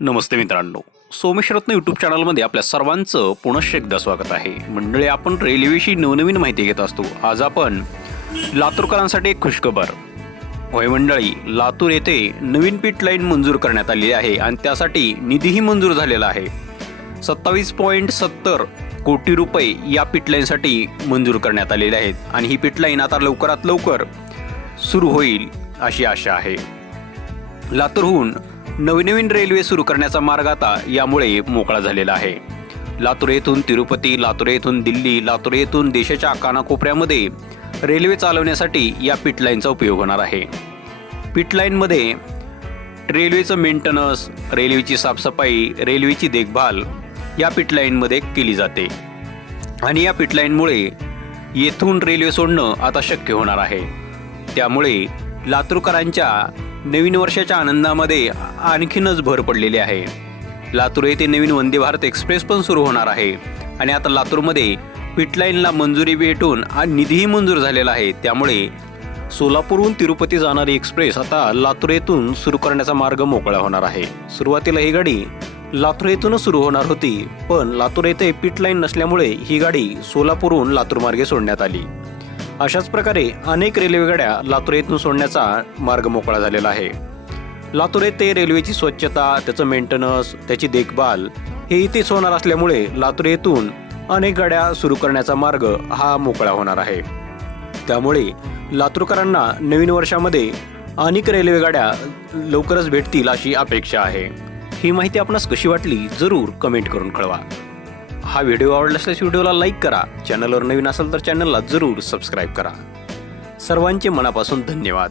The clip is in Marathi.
नमस्ते मित्रांनो. सोमेशरत्न यूट्यूब चॅनलमध्ये आपल्या सर्वांचं पुनश्च एकदा स्वागत आहे. मंडळी आपण रेल्वेविषयी नवनवीन माहिती घेत असतो. आज आपण लातूरकरांसाठी एक खुशखबर. होय मंडळी लातूर येथे नवीन पीट लाईन मंजूर करण्यात आली आहे आणि त्यासाठी निधीही मंजूर झालेला आहे. सत्तावीस पॉईंट सत्तर कोटी रुपये या पीट लाईनसाठी मंजूर करण्यात आलेले आहेत आणि ही पीट लाईन आता लवकरात लवकर सुरू होईल अशी आशा आहे. लातूरहून नवीन रेल्वे सुरू करण्याचा मार्ग आता यामुळे मोकळा झालेला आहे. लातूर येथून तिरुपती लातूर येथून दिल्ली लातूर येथून देशाच्या कानाकोपऱ्यामध्ये रेल्वे चालवण्यासाठी या पिटलाईनचा उपयोग होणार आहे. पिटलाईनमध्ये रेल्वेचं मेंटेनन्स रेल्वेची साफसफाई रेल्वेची देखभाल या पिटलाईनमध्ये केली जाते. आणि या पिटलाईनमुळे येथून रेल्वे सोडणं आता शक्य होणार आहे. त्यामुळे लातूरकरांच्या नवीन वर्षाच्या आनंदामध्ये आणखीनच भर पडलेली आहे. लातूर येथे नवीन वंदे भारत एक्सप्रेस पण सुरू होणार आहे. आणि आता लातूरमध्ये पिटलाईनला मंजुरी भेटून निधीही मंजूर झालेला आहे. त्यामुळे सोलापूरहून तिरुपती जाणारी एक्सप्रेस आता लातूर येथून सुरू करण्याचा मार्ग मोकळा होणार आहे. सुरुवातीला ही गाडी लातूर येथूनच सुरू होणार होती. पण लातूर येथे पिटलाईन नसल्यामुळे ही गाडी सोलापूरहून लातूर मार्गे सोडण्यात आली. अशाच प्रकारे अनेक रेल्वेगाड्या लातूर येथून सोडण्याचा मार्ग मोकळा झालेला आहे. लातूर येथे रेल्वेची स्वच्छता त्याचं मेंटेनन्स त्याची देखभाल हे इथेच होणार असल्यामुळे लातूर येथून अनेक गाड्या सुरू करण्याचा मार्ग हा मोकळा होणार आहे. त्यामुळे लातूरकरांना नवीन वर्षामध्ये अनेक रेल्वे गाड्या लवकरच भेटतील अशी अपेक्षा आहे. ही माहिती आपणास कशी वाटली जरूर कमेंट करून कळवा. हा व्हिडिओ आवडला असल्यास व्हिडिओला लाईक करा. चॅनलवर नवीन असेल तर चॅनलला जरूर सबस्क्राईब करा. सर्वांचे मनापासून धन्यवाद.